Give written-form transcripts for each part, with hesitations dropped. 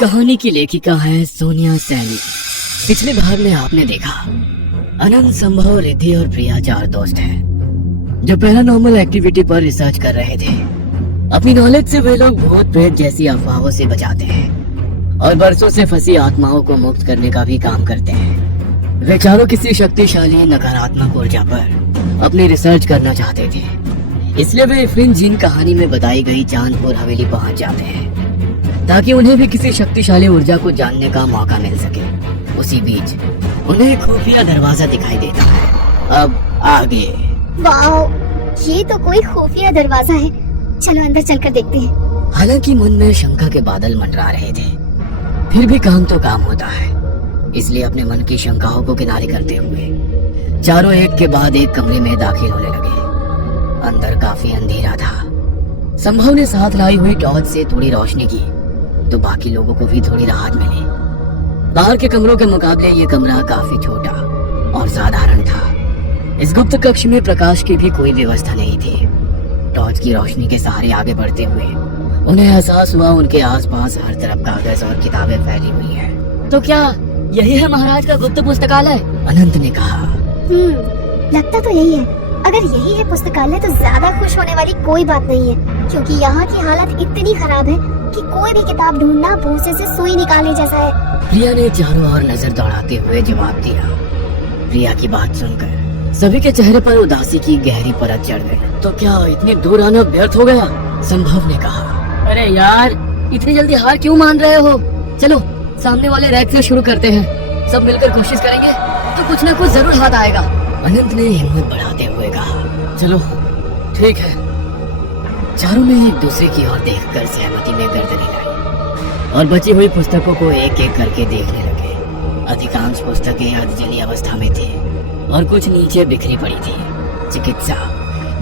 कहानी की लेखिका है सोनिया सैनी। पिछले भाग में आपने देखा अनंत, संभव, रिद्धि और प्रिया चार दोस्त हैं जो पैरानॉर्मल एक्टिविटी पर रिसर्च कर रहे थे। अपनी नॉलेज से वे लोग भूत प्रेत जैसी अफवाहों से बचाते हैं और बरसों से फंसी आत्माओं को मुक्त करने का भी काम करते हैं। वे चारों किसी शक्तिशाली नकारात्मक ऊर्जा पर अपनी रिसर्च करना चाहते थे, इसलिए वे इफ्रिन जीन कहानी में बताई गई चांदपुर हवेली पहुंच जाते हैं ताकि उन्हें भी किसी शक्तिशाली ऊर्जा को जानने का मौका मिल सके। उसी बीच उन्हें एक खुफिया दरवाजा दिखाई देता है। अब आगे। वाओ, ये तो कोई खुफिया दरवाजा है। चलो अंदर चलकर देखते हैं। हालांकि मन में शंका के बादल मंडरा रहे थे, फिर भी काम तो काम होता है, इसलिए अपने मन की शंकाओं को किनारे करते हुए चारों एक के बाद एक कमरे में दाखिल होने लगे। अंदर काफी अंधेरा था। संभव ने साथ लाई हुई टॉर्च से थोड़ी रोशनी की तो बाकी लोगों को भी थोड़ी राहत मिली। बाहर के कमरों के मुकाबले ये कमरा काफी छोटा और साधारण था। इस गुप्त कक्ष में प्रकाश की भी कोई व्यवस्था नहीं थी। टॉर्च की रोशनी के सहारे आगे बढ़ते हुए उन्हें एहसास हुआ उनके आसपास हर तरफ कागज और किताबें फैली हुई हैं। तो क्या यही है महाराज का गुप्त पुस्तकालय? अनंत ने कहा। लगता तो यही है। अगर यही है पुस्तकालय तो ज्यादा खुश होने वाली कोई बात नहीं है, क्योंकि यहाँ की हालत इतनी खराब है कि कोई भी किताब ढूंढना भूसे से सुई निकाले जैसा है। प्रिया ने चारों ओर नजर दौड़ाते हुए जवाब दिया। प्रिया की बात सुनकर सभी के चेहरे पर उदासी की गहरी परत चढ़ गई। तो क्या इतनी दूर आना व्यर्थ हो गया? संभव ने कहा। अरे यार, इतनी जल्दी हार क्यों मान रहे हो? चलो सामने वाले रैक से शुरू करते हैं। सब मिलकर कोशिश करेंगे तो कुछ न कुछ जरूर हाथ आएगा। अनंत ने हिम्मत बढ़ाते हुए कहा। चलो ठीक है। चारों ने एक दूसरे की ओर देखकर सहमति में गर्दनें लाई और बची हुई पुस्तकों को एक एक करके देखने लगे। अधिकांश पुस्तकें अर्धजली अवस्था में थी और कुछ नीचे बिखरी पड़ी थी। चिकित्सा,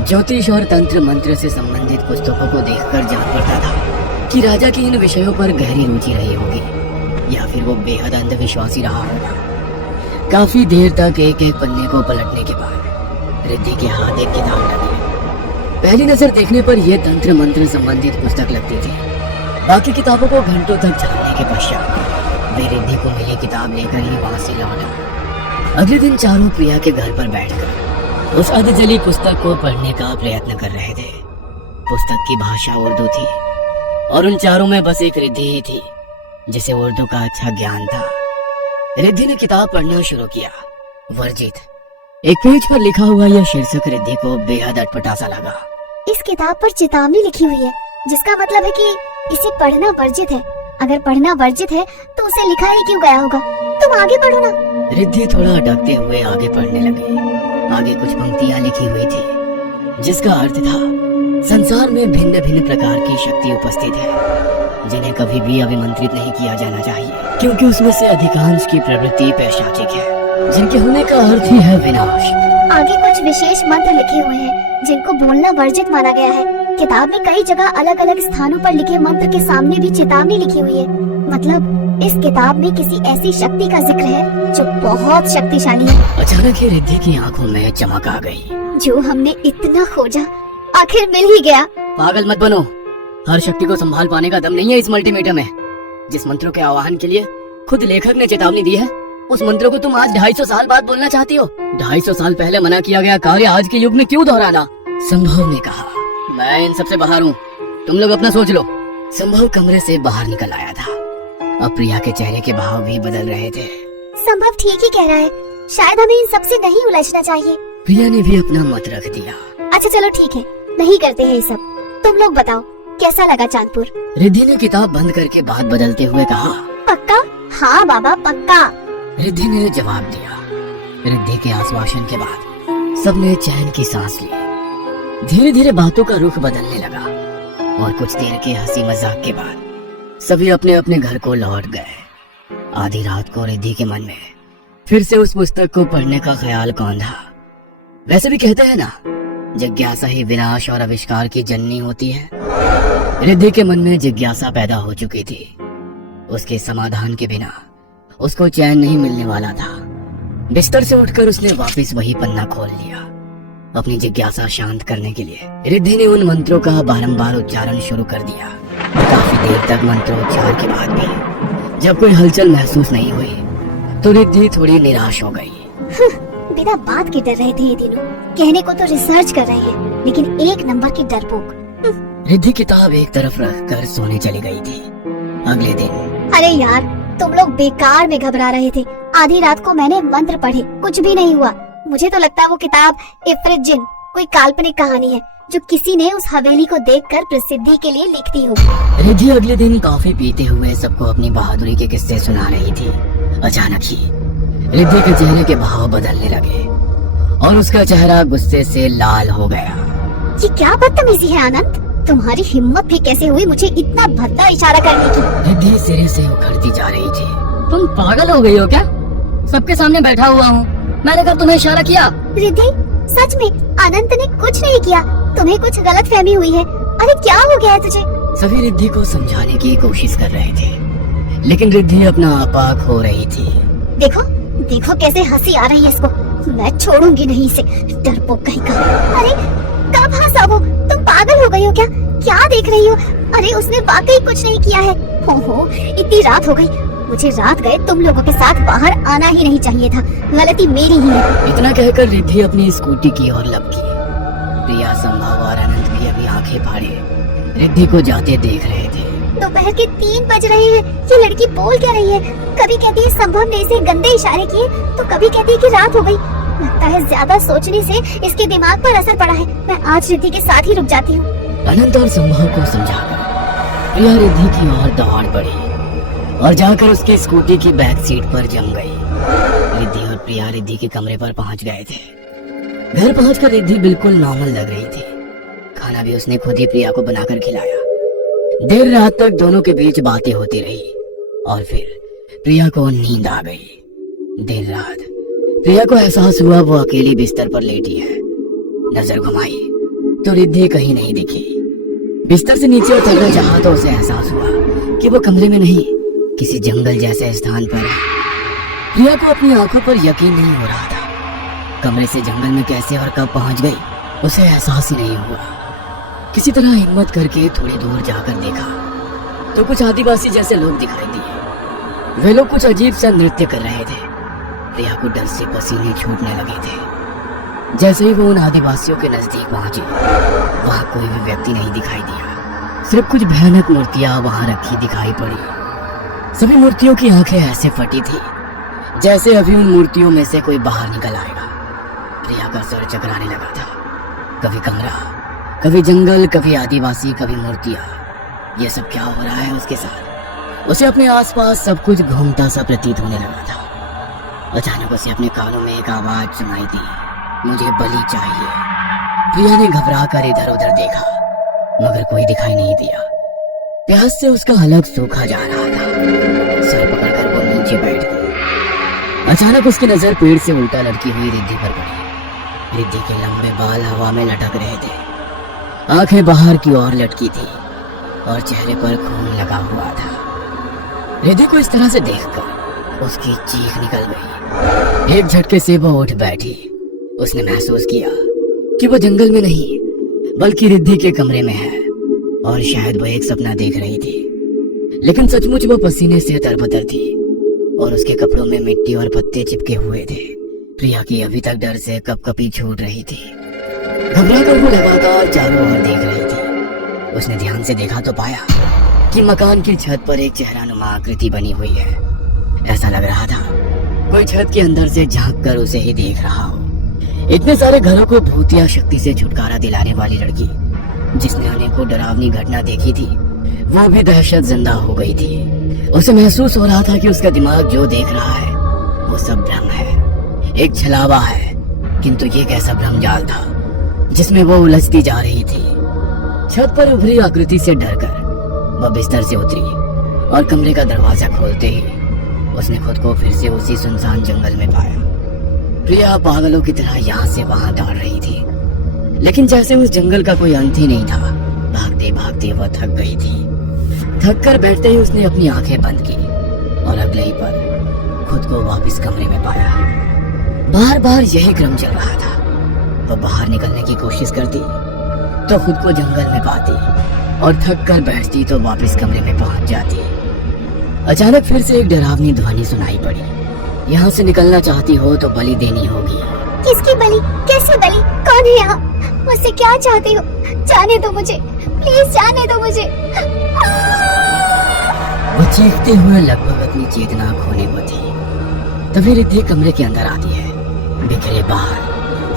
ज्योतिष और तंत्र मंत्र से संबंधित पुस्तकों को देखकर जान पड़ता था कि राजा की इन विषयों पर गहरी रुचि रही होगी या फिर वो बेहद अंधविश्वासी रहा होगा। काफी देर तक एक एक पन्ने को पलटने के बाद रिद्धि के हाथ एक किताब लगी। पहली नजर देखने पर यह तंत्र मंत्र संबंधित पुस्तक लगती थी। बाकी किताबों को घंटों तक छानने के पश्चात वे रिद्धि को मिली किताब लेकर ही वहां से लौटा। अगले दिन चारों प्रिया के घर पर बैठकर उस अर्धजली पुस्तक को पढ़ने का प्रयत्न कर रहे थे। पुस्तक की भाषा उर्दू थी और उन चारों में बस एक रिद्धि ही थी जिसे उर्दू का अच्छा ज्ञान था। रिद्धि ने किताब पढ़ना शुरू किया। वर्जित। एक पेज पर लिखा हुआ यह शीर्षक रिद्धि को बेहद अटपटा सा लगा। इस किताब पर चेतावनी लिखी हुई है, जिसका मतलब है कि इसे पढ़ना वर्जित है। अगर पढ़ना वर्जित है तो उसे लिखा ही क्यों गया होगा? तुम आगे पढ़ो ना। रिद्धि थोड़ा अटकते हुए आगे पढ़ने लगी। आगे कुछ पंक्तियां लिखी हुई थी जिसका अर्थ था, संसार में भिन्न भिन्न प्रकार की शक्ति उपस्थित है जिन्हें कभी भी अभिमंत्रित नहीं किया जाना चाहिए, क्योंकि उसमें से अधिकांश की प्रवृत्ति पैशाचिक है जिनके होने का अर्थ ही है विनाश। आगे कुछ विशेष मंत्र लिखे हुए हैं जिनको बोलना वर्जित माना गया है। किताब में कई जगह अलग अलग स्थानों पर लिखे मंत्र के सामने भी चेतावनी लिखी हुई है। मतलब इस किताब में किसी ऐसी शक्ति का जिक्र है जो बहुत शक्तिशाली है। अचानक ही रिद्धि की आंखों में चमक आ गई। जो हमने इतना खोजा आखिर मिल ही गया। पागल मत बनो। हर शक्ति को संभाल पाने का दम नहीं है इस मल्टीमीटर में। जिस मंत्रों के आवाहन के लिए खुद लेखक ने चेतावनी दी है, उस मंत्रों को तुम आज 250 साल बाद बोलना चाहती हो। 250 साल पहले मना किया गया कार्य आज के युग में क्यों दोहराना? संभव ने कहा। मैं इन सबसे बाहर हूँ, तुम लोग अपना सोच लो। संभव कमरे से बाहर निकल आया था। अब प्रिया के चेहरे के भाव भी बदल रहे थे। संभव ठीक ही कह रहा है, शायद हमें इन सबसे नहीं उलझना चाहिए। प्रिया ने भी अपना मत रख दिया। अच्छा चलो ठीक है, नहीं करते हैं ये सब। तुम लोग बताओ कैसा लगा चांदपुर? रिद्धि ने किताब बंद करके बात बदलते हुए कहा। पक्का? हाँ बाबा पक्का। रिद्धि ने जवाब दिया। रिद्धि के आश्वासन के बाद सबने चैन की सांस ली। धीरे धीरे बातों का रुख बदलने लगा और कुछ देर के हंसी मजाक के बाद सभी अपने अपने घर को लौट गए। आधी रात को रिद्धि के मन में फिर से उस पुस्तक को पढ़ने का ख्याल कौंधा। वैसे भी कहते हैं ना, जिज्ञासा ही विनाश और आविष्कार की जननी होती है। रिद्धि के मन में जिज्ञासा पैदा हो चुकी थी। उसके समाधान के बिना उसको चैन नहीं मिलने वाला था। बिस्तर से उठकर उसने वापस वही पन्ना खोल लिया अपनी जिज्ञासा शांत करने के लिए रिद्धि ने उन मंत्रों का बारंबार उच्चारण शुरू कर दिया। काफी देर तक मंत्रोच्चार के बाद भी जब कोई हलचल महसूस नहीं हुई तो रिद्धि थोड़ी निराश हो गई। बिना बात के डर रहे थे ये तीनों। कहने को तो रिसर्च कर रहे हैं, लेकिन एक नंबर की डरपोक। रिद्धि किताब एक तरफ रखकर सोने चली गई थी। अगले दिन अरे यार, तुम लोग बेकार में घबरा रहे थे। आधी रात को मैंने मंत्र पढ़े, कुछ भी नहीं हुआ। मुझे तो लगता है वो किताब इफ्रित जिन कोई काल्पनिक कहानी है जो किसी ने उस हवेली को देखकर प्रसिद्धि के लिए लिख दी होगी। रिद्धि अगले दिन कॉफी पीते हुए सबको अपनी बहादुरी के किस्से सुना रही थी। अचानक ही रिद्धि के चेहरे के भाव बदलने लगे और उसका चेहरा गुस्से से लाल हो गया। ये क्या बदतमीजी है आनंद? तुम्हारी हिम्मत भी कैसे हुई मुझे इतना भद्दा इशारा करने की? रिद्धि सिरे से उखड़ती जा रही थी। तुम पागल हो गई हो क्या? सबके सामने बैठा हुआ हूँ, मैंने कब तुम्हें इशारा किया? रिद्धि, सच में अनंत ने कुछ नहीं किया। तुम्हें कुछ गलत फहमी हुई है। अरे क्या हो गया है तुझे? सभी रिद्धि को समझाने की कोशिश कर रहे थे, लेकिन रिद्धि अपना आपा खो रही थी। देखो देखो कैसे हंसी आ रही है इसको। मैं छोड़ूंगी नहीं इसे, डरपोक कहीं का। अरे कब हंसा वो? तुम पागल हो गई हो क्या? क्या देख रही हो? अरे उसने वाकई कुछ नहीं किया है। हो इतनी रात हो गई। मुझे रात गए तुम लोगों के साथ बाहर आना ही नहीं चाहिए था। गलती मेरी ही है। इतना कहकर रिद्धि अपनी स्कूटी की ओर लपकी। प्रिया, संभव और अनंत भी अभी आंखें फाड़े रिद्धि को जाते देख रहे थे। दोपहर के 3 बज रहे हैं। ये लड़की बोल क्या रही है? कभी कहती है संभव ने इसे गंदे इशारे किए, तो कभी कहती है कि रात हो गई। लगता है ज्यादा सोचने से इसके दिमाग पर असर पड़ा है। मैं आज रिद्धि के साथ ही रुक जाती हूँ। अनंत और संभव को समझाकर प्रिया रिद्धि की ओर दौड़ पड़ी और जाकर उसकी स्कूटी की बैक सीट पर जम गई। रिद्धि और प्रिया रिद्धि के कमरे पर पहुंच गए थे। घर पहुंचकर रिद्धि बिल्कुल नॉर्मल लग रही थी। खाना भी उसने खुद ही प्रिया को बनाकर खिलाया। देर रात तक दोनों के बीच बातें होती रही और फिर प्रिया को नींद आ गई। देर रात प्रिया को एहसास हुआ वो अकेली बिस्तर पर लेटी है। नजर घुमाई तो रिद्धि कहीं नहीं दिखी। बिस्तर से नीचे उतरना चाहा तो उसे एहसास हुआ कि वो कमरे में नहीं, किसी जंगल जैसे स्थान पर है। प्रिया को अपनी आंखों पर यकीन नहीं हो रहा था। कमरे से जंगल में कैसे और कब पहुंच गई उसे एहसास ही नहीं हुआ। किसी तरह हिम्मत करके थोड़ी दूर जाकर देखा तो कुछ आदिवासी जैसे लोग दिखाई दिए। वे लोग कुछ अजीब सा नृत्य कर रहे थे। प्रिया को डर से पसीने छूटने लगे थे। जैसे ही वो उन आदिवासियों के नजदीक पहुंची, वहां कोई भी व्यक्ति नहीं दिखाई दिया। सिर्फ कुछ भयानक मूर्तियां वहां रखी दिखाई पड़ी। सभी मूर्तियों की आंखें ऐसे फटी थी जैसे अभी उन मूर्तियों में से कोई बाहर निकल आएगा। प्रिया का सर चकराने लगा था। कभी कमरा, कभी जंगल, कभी आदिवासी, कभी मूर्तियां। ये सब क्या हो रहा है उसके साथ? उसे अपने आसपास सब कुछ घूमता सा प्रतीत होने लगा था। अचानक उसे अपने कानों में एक आवाज सुनाई दी, मुझे बलि चाहिए। प्रिया ने घबरा कर इधर उधर देखा मगर कोई दिखाई नहीं दिया। प्यास से उसका हलक सूखा जा रहा था। सर पकड़कर वो नीचे बैठ गई। अचानक उसकी नजर पेड़ से उल्टा लटकी हुई रिद्धि पर पड़ी। रिद्धि के लंबे बाल हवा में लटक रहे थे, आंखें बाहर की ओर लटकी थी और चेहरे पर खून लगा हुआ था। रिद्धि को इस तरह से देखकर उसकी चीख निकल गई। एक झटके से वो उठ बैठी। उसने महसूस किया कि वो जंगल में नहीं बल्कि रिद्धि के कमरे में है और शायद वो एक सपना देख रही थी। लेकिन सचमुच वो पसीने से तरबतर थी और उसके कपड़ों में मिट्टी और पत्ते चिपके हुए थे। प्रिया की अभी तक डर से कपकपी छूट रही थी। घबराकर वो लगातार चारों ओर देख रही थी। उसने ध्यान से देखा तो पाया कि मकान की छत पर एक चेहरानुमा आकृति बनी हुई है। ऐसा लग रहा था कोई छत के अंदर से झांक कर उसे ही देख रहा हो। इतने सारे घरों को भूतिया शक्ति से छुटकारा दिलाने वाली लड़की जिसने अनेकों डरावनी घटना देखी थी, वो भी दहशत जिंदा हो गई थी। उसे महसूस हो रहा था कि उसका दिमाग जो देख रहा है वो सब भ्रम है, एक छलावा है। किंतु ये कैसा भ्रम जाल था जिसमें वो उलझती जा रही थी। छत पर उभरी आकृति से डरकर वह बिस्तर से उतरी और कमरे का दरवाजा खोलते ही उसने खुद को फिर से उसी सुनसान जंगल में पाया। प्रिया पागलों की तरह यहाँ से वहां दौड़ रही थी, लेकिन जैसे उस जंगल का कोई अंत ही नहीं था। भागते भागते वह थक गई थी। थक कर बैठते ही उसने अपनी आंखें बंद की और अगले ही पल खुद को वापस कमरे में पाया। बार बार यही क्रम चल रहा था। वो बाहर निकलने की कोशिश करती तो खुद को जंगल में पाती और थक कर बैठती तो वापस कमरे में पहुंच जाती। अचानक फिर से एक डरावनी ध्वनि सुनाई पड़ी। यहाँ से निकलना चाहती हो तो बलि देनी होगी। किसकी बलि? कैसे बलि? कौन है यहाँ? मुझसे क्या चाहते हो? जाने दो मुझे, प्लीज जाने दो मुझे। वो चीखते हुए लगभग अपनी चेतना खोने को थी, तभी रिद्धि कमरे के अंदर आती है। बिखरे बाल,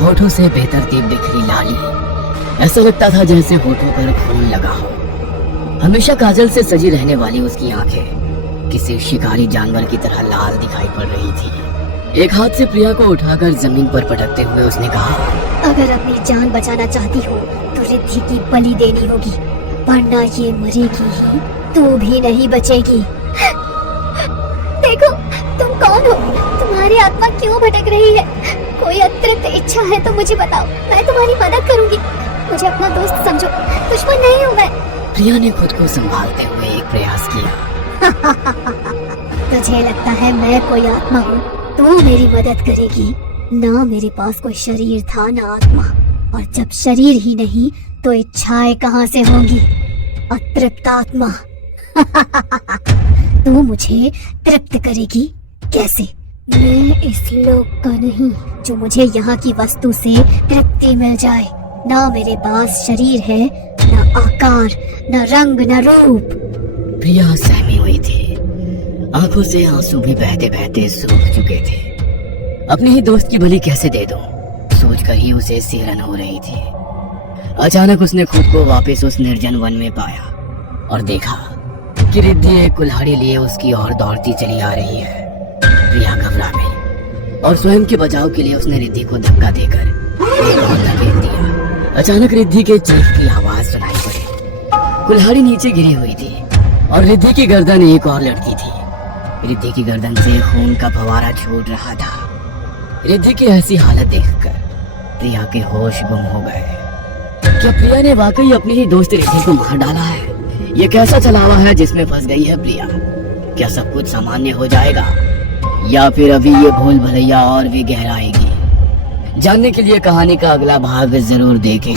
होठों से बेतरतीब बिखरी लाली। ऐसा लगता था जैसे होठों पर खून लगा हो। हमेशा काजल से सजी रहने वाली उसकी आंखें किसी शिकारी जानवर की तरह लाल दिखाई पड़ रही थी। एक हाथ से प्रिया को उठाकर जमीन पर पटकते हुए उसने कहा, अगर अपनी जान बचाना चाहती हो तो रिद्धि की बलि देनी होगी, वरना ये मरेगी ही, तू भी नहीं बचेगी। देखो तुम कौन हो? तुम्हारी आत्मा क्यों भटक रही है? कोई अतिरिक्त इच्छा है तो मुझे बताओ, मैं तुम्हारी मदद करूंगी। मुझे अपना दोस्त समझो, दुश्मन नहीं हूँ मैं। प्रिया ने खुद को संभालते हुए एक प्रयास किया। तुझे लगता है मैं कोई आत्मा हूँ? तू मेरी मदद करेगी? ना मेरे पास कोई शरीर था ना आत्मा, और जब शरीर ही नहीं तो इच्छाएं कहाँ से होंगी? अतृप्त आत्मा। तू मुझे तृप्त करेगी कैसे? मैं इस लोक का नहीं जो मुझे यहाँ की वस्तु से तृप्ति मिल जाए। ना मेरे पास शरीर है, ना आकार, ना रंग, ना रूप। प्रिया सहमी हुई थी, आंखों से आंसू भी बहते बहते सूख चुके थे। अपने ही दोस्त की बलि कैसे दे दूं, सोचकर ही उसे सिहरन हो रही थी। अचानक उसने खुद को वापस उस निर्जन वन में पाया और देखा कि रिद्धि एक कुल्हाड़ी लिए उसकी ओर दौड़ती चली आ रही है। प्रिया घबरा गई और स्वयं के बचाव के लिए उसने रिद्धि को धक्का देकर एक और धकेल दिया। अचानक रिद्धि के चीख की आवाज सुनाई पड़ी। कुल्हाड़ी नीचे गिरी हुई थी और रिद्धि की गर्दन एक और लड़की थी। रिद्धि की गर्दन से खून का फवारा छूट रहा था। रिद्धि की ऐसी हालत देखकर प्रिया के होश गुम हो गए। क्या प्रिया ने वाकई अपनी ही दोस्त रिद्धि को मार डाला है? ये कैसा चलावा है जिसमें फंस गई है प्रिया? क्या सब कुछ सामान्य हो जाएगा या फिर अभी ये भूल भुलैया और भी गहराएगी? जानने के लिए कहानी का अगला भाग जरूर देखें।